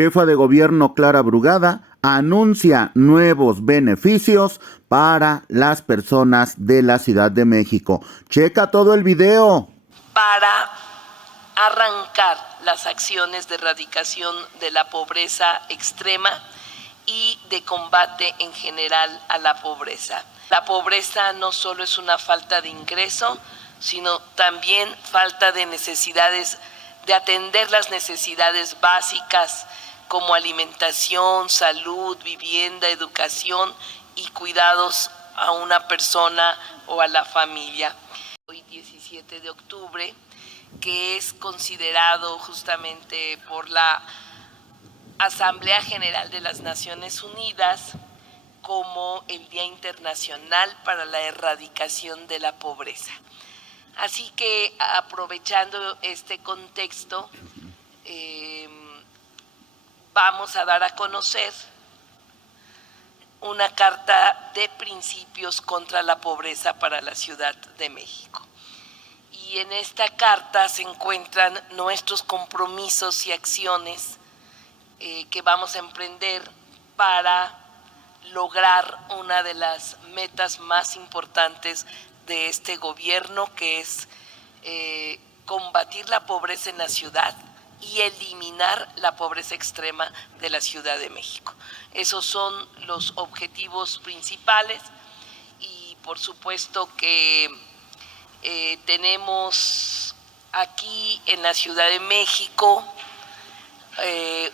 Jefa de Gobierno Clara Brugada anuncia nuevos beneficios para las personas de la Ciudad de México. Checa todo el video. Para arrancar las acciones de erradicación de la pobreza extrema y de combate en general a la pobreza. La pobreza no solo es una falta de ingreso, sino también falta de necesidades, de atender las necesidades básicas como alimentación, salud, vivienda, educación y cuidados a una persona o a la familia. Hoy 17 de octubre, que es considerado justamente por la Asamblea General de las Naciones Unidas como el Día Internacional para la Erradicación de la Pobreza. Así que, aprovechando este contexto, vamos a dar a conocer una carta de principios contra la pobreza para la Ciudad de México. Y en esta carta se encuentran nuestros compromisos y acciones que vamos a emprender para lograr una de las metas más importantes de este gobierno, que es combatir la pobreza en la ciudad y eliminar la pobreza extrema de la Ciudad de México. Esos son los objetivos principales y por supuesto que tenemos aquí en la Ciudad de México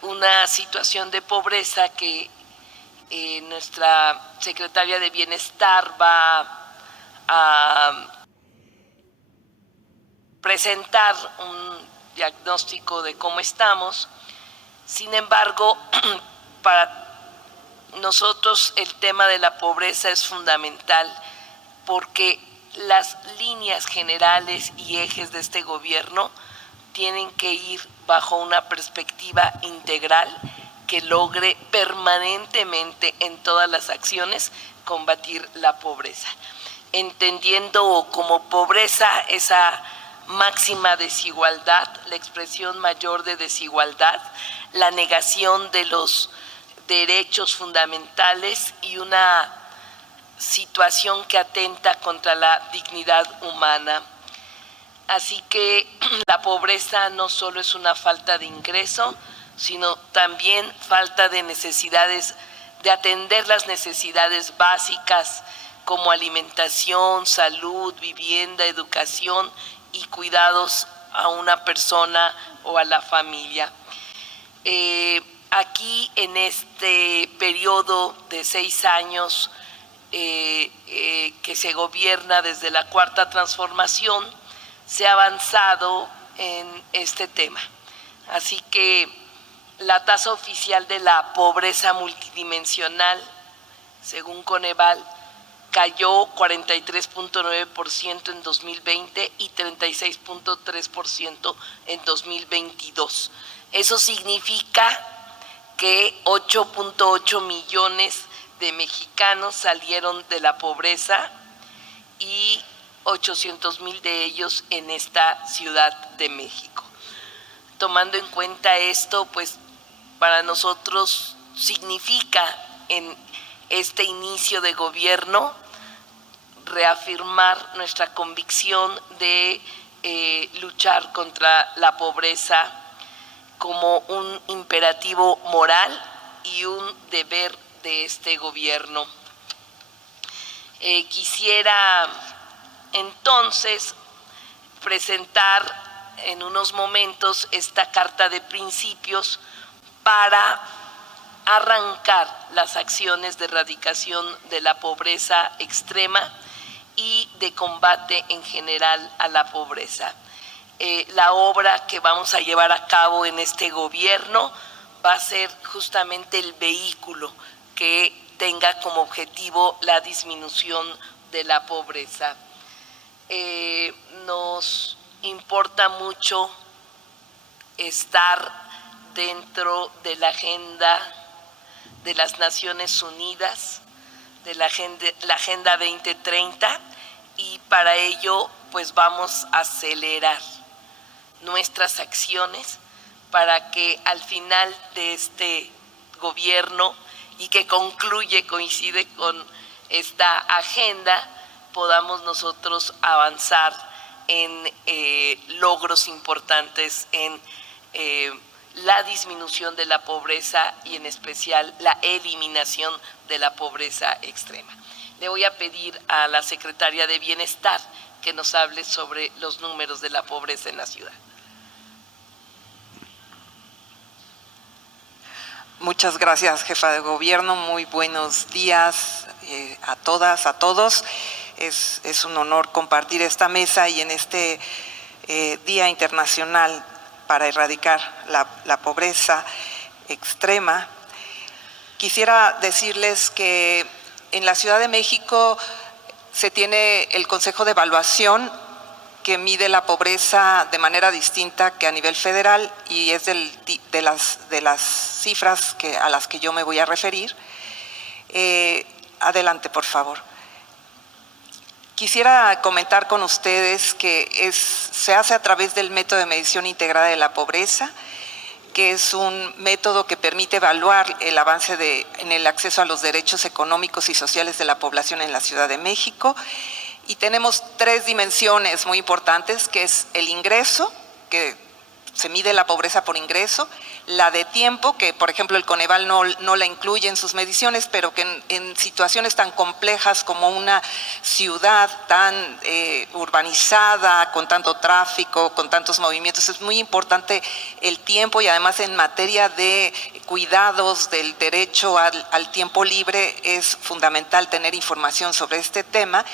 una situación de pobreza que nuestra secretaria de Bienestar va a presentar un diagnóstico de cómo estamos. Sin embargo, para nosotros el tema de la pobreza es fundamental porque las líneas generales y ejes de este gobierno tienen que ir bajo una perspectiva integral que logre permanentemente en todas las acciones combatir la pobreza, entendiendo como pobreza esa máxima desigualdad, la expresión mayor de desigualdad, la negación de los derechos fundamentales y una situación que atenta contra la dignidad humana. Así que la pobreza no solo es una falta de ingreso, sino también falta de necesidades, de atender las necesidades básicas como alimentación, salud, vivienda, educación y cuidados a una persona o a la familia. Aquí en este periodo de 6 años que se gobierna desde la Cuarta Transformación, se ha avanzado en este tema. Así que la tasa oficial de la pobreza multidimensional, según Coneval, cayó 43.9% en 2020 y 36.3% en 2022. Eso significa que 8.8 millones de mexicanos salieron de la pobreza y 800,000 de ellos en esta Ciudad de México. Tomando en cuenta esto, pues para nosotros significa en este inicio de gobierno reafirmar nuestra convicción de luchar contra la pobreza como un imperativo moral y un deber de este gobierno. Quisiera entonces presentar en unos momentos esta carta de principios para arrancar las acciones de erradicación de la pobreza extrema y de combate en general a la pobreza. La obra que vamos a llevar a cabo en este gobierno va a ser justamente el vehículo que tenga como objetivo la disminución de la pobreza. Nos importa mucho estar dentro de la agenda de las Naciones Unidas, de la Agenda 2030, y para ello pues vamos a acelerar nuestras acciones para que al final de este gobierno y que coincide con esta agenda, podamos nosotros avanzar en logros importantes en la disminución de la pobreza y en especial la eliminación de la pobreza extrema. Le voy a pedir a la secretaria de Bienestar que nos hable sobre los números de la pobreza en la ciudad. Muchas gracias, jefa de gobierno. Muy buenos días a todas, a todos. Es un honor compartir esta mesa y en este Día Internacional para erradicar la pobreza extrema. Quisiera decirles que en la Ciudad de México se tiene el Consejo de Evaluación que mide la pobreza de manera distinta que a nivel federal y es de las cifras a las que yo me voy a referir. Adelante, por favor. Quisiera comentar con ustedes que se hace a través del método de medición integrada de la pobreza, que es un método que permite evaluar el avance en el acceso a los derechos económicos y sociales de la población en la Ciudad de México. Y tenemos 3 dimensiones muy importantes, que es el ingreso, que se mide la pobreza por ingreso, la de tiempo, que por ejemplo el Coneval no la incluye en sus mediciones, pero que en situaciones tan complejas como una ciudad tan urbanizada, con tanto tráfico, con tantos movimientos, es muy importante el tiempo y además en materia de cuidados del derecho al tiempo libre es fundamental tener información sobre este tema.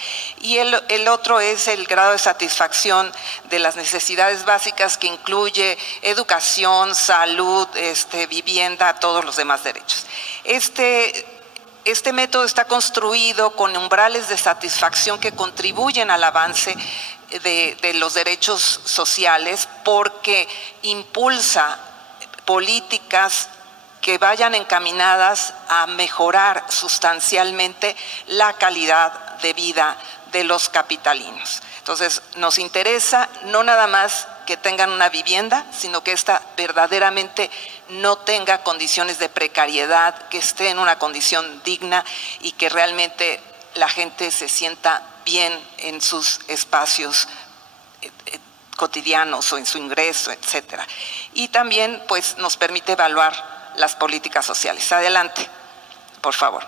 Y el otro es el grado de satisfacción de las necesidades básicas que incluye educación, salud, vivienda, todos los demás derechos. Este método está construido con umbrales de satisfacción que contribuyen al avance de los derechos sociales porque impulsa políticas que vayan encaminadas a mejorar sustancialmente la calidad de vida de los capitalinos. Entonces, nos interesa no nada más que tengan una vivienda, sino que ésta verdaderamente no tenga condiciones de precariedad, que esté en una condición digna y que realmente la gente se sienta bien en sus espacios cotidianos o en su ingreso, etcétera. Y también pues nos permite evaluar las políticas sociales. Adelante, por favor.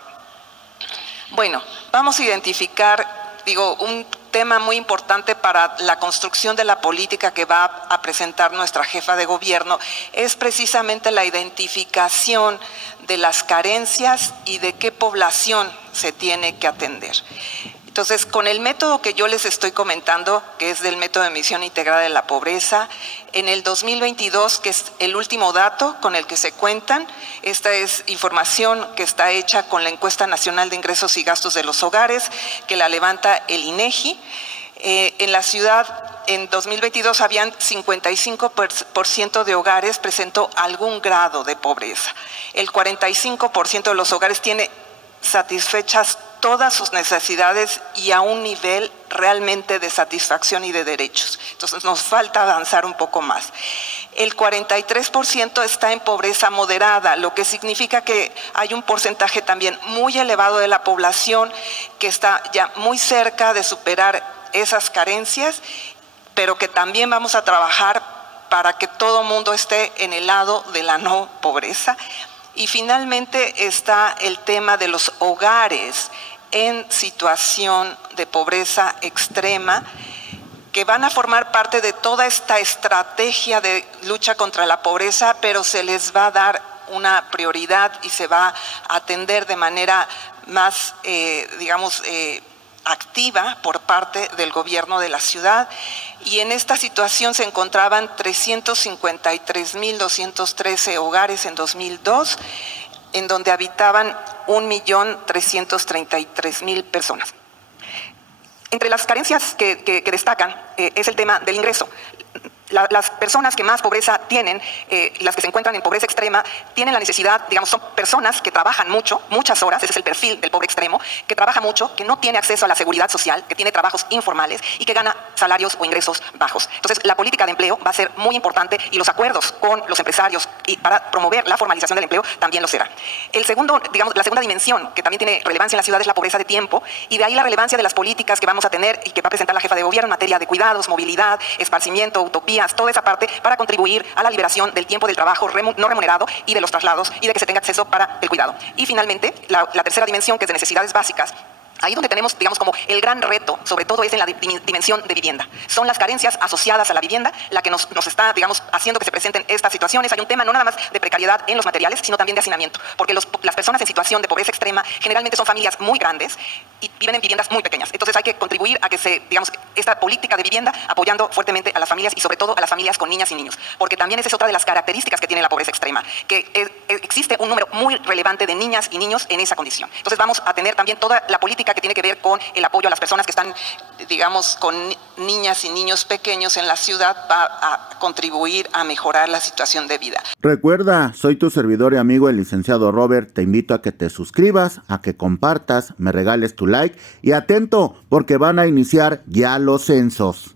Bueno, vamos a identificar, un tema muy importante para la construcción de la política que va a presentar nuestra jefa de gobierno es precisamente la identificación de las carencias y de qué población se tiene que atender. Entonces, con el método que yo les estoy comentando, que es del método de medición integrada de la pobreza, en el 2022, que es el último dato con el que se cuentan, esta es información que está hecha con la Encuesta Nacional de Ingresos y Gastos de los Hogares, que la levanta el INEGI. En la ciudad, en 2022, habían 55% de hogares presentó algún grado de pobreza. El 45% de los hogares tiene satisfechas todas sus necesidades y a un nivel realmente de satisfacción y de derechos. Entonces nos falta avanzar un poco más. El 43% está en pobreza moderada, lo que significa que hay un porcentaje también muy elevado de la población que está ya muy cerca de superar esas carencias, pero que también vamos a trabajar para que todo mundo esté en el lado de la no pobreza. Y finalmente está el tema de los hogares en situación de pobreza extrema, que van a formar parte de toda esta estrategia de lucha contra la pobreza, pero se les va a dar una prioridad y se va a atender de manera más, activa por parte del gobierno de la ciudad. Y en esta situación se encontraban 353.213 hogares en 2002, en donde habitaban 1.333.000 personas. Entre las carencias que destacan es el tema del ingreso. las personas que más pobreza tienen, las que se encuentran en pobreza extrema, tienen la necesidad, digamos, son personas que trabajan mucho, muchas horas, ese es el perfil del pobre extremo, que trabaja mucho, que no tiene acceso a la seguridad social, que tiene trabajos informales y que gana salarios o ingresos bajos. Entonces, la política de empleo va a ser muy importante y los acuerdos con los empresarios y para promover la formalización del empleo también lo será. La segunda dimensión que también tiene relevancia en la ciudad es la pobreza de tiempo, y de ahí la relevancia de las políticas que vamos a tener y que va a presentar la jefa de gobierno en materia de cuidados, movilidad, esparcimiento, utopías, toda esa parte para contribuir a la liberación del tiempo del trabajo no remunerado y de los traslados y de que se tenga acceso para el cuidado. Y finalmente, la tercera dimensión, que es de necesidades básicas. Ahí donde tenemos, digamos, como el gran reto, sobre todo es en la dimensión de vivienda. Son las carencias asociadas a la vivienda la que nos está, digamos, haciendo que se presenten estas situaciones. Hay un tema no nada más de precariedad en los materiales, sino también de hacinamiento, porque las personas en situación de pobreza extrema generalmente son familias muy grandes y viven en viviendas muy pequeñas. Entonces hay que contribuir a que digamos, esta política de vivienda apoyando fuertemente a las familias y sobre todo a las familias con niñas y niños, porque también esa es otra de las características que tiene la pobreza extrema, que existe un número muy relevante de niñas y niños en esa condición. Entonces vamos a tener también toda la política que tiene que ver con el apoyo a las personas que están, digamos, con niñas y niños pequeños en la ciudad, va a contribuir a mejorar la situación de vida. Recuerda, soy tu servidor y amigo el licenciado Robert. Te invito a que te suscribas, a que compartas, me regales tu like y atento porque van a iniciar ya los censos.